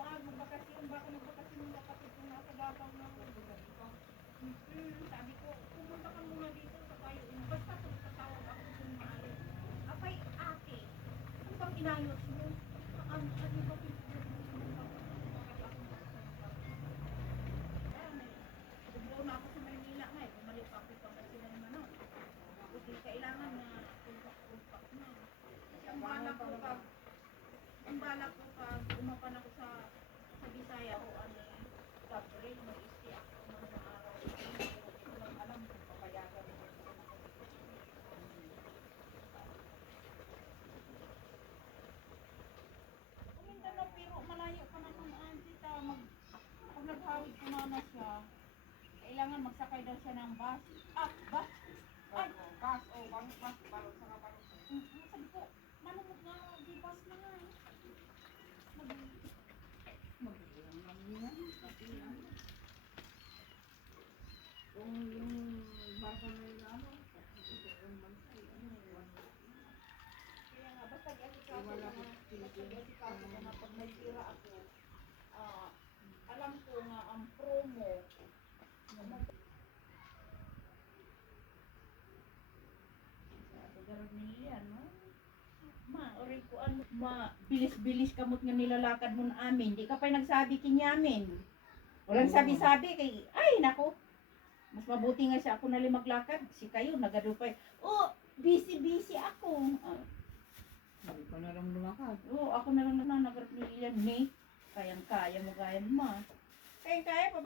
magbakasyon, baka magbakasyon ng kapatid ko nasa Davao na. Sabi ko, pumunta ka muna dito sa tayo. Basta kung tatawag ako kung maalis. Apay, ate, ano bang inayos mo? Ano ba bumbaw na ako sa Maynila nga eh. Bumalik pa ako Pangasinan naman no. Hindi kailangan na kumpak na. Kasi ang balak ko pag umapan ako sa Bisaya o ano Gabriel, mag-stay ako mga araw. Hindi lang alam kung papayagan mo. Kuminda na pero malayo pa naman Antita. Pag naghawid ko na siya, kailangan magsakay daw siya ng bus. Bus? Ay! Bus, bus, balon sa kabalon. Sabi ko, manumot nga, di bus na nga eh. Mag-ilang lang yan. Kung yung basa na yung ano, kaya nga, basta i-asikaso ko na pag may tira ako, alam ko nga ang promo, bilis-bilis kamot nga nilalakad mo na amin. Di ka pa nagsabi kinyamin. Walang sabi-sabi kay, ay nako. Mas mabuti nga siya ako na maglakad. Si kayo, nagadupay. Busy ako. Hindi ko na lang lumakad. Ako na lang nagarap ni Lilian. Kayang-kaya mo gaya mo. Kayang-kaya pa.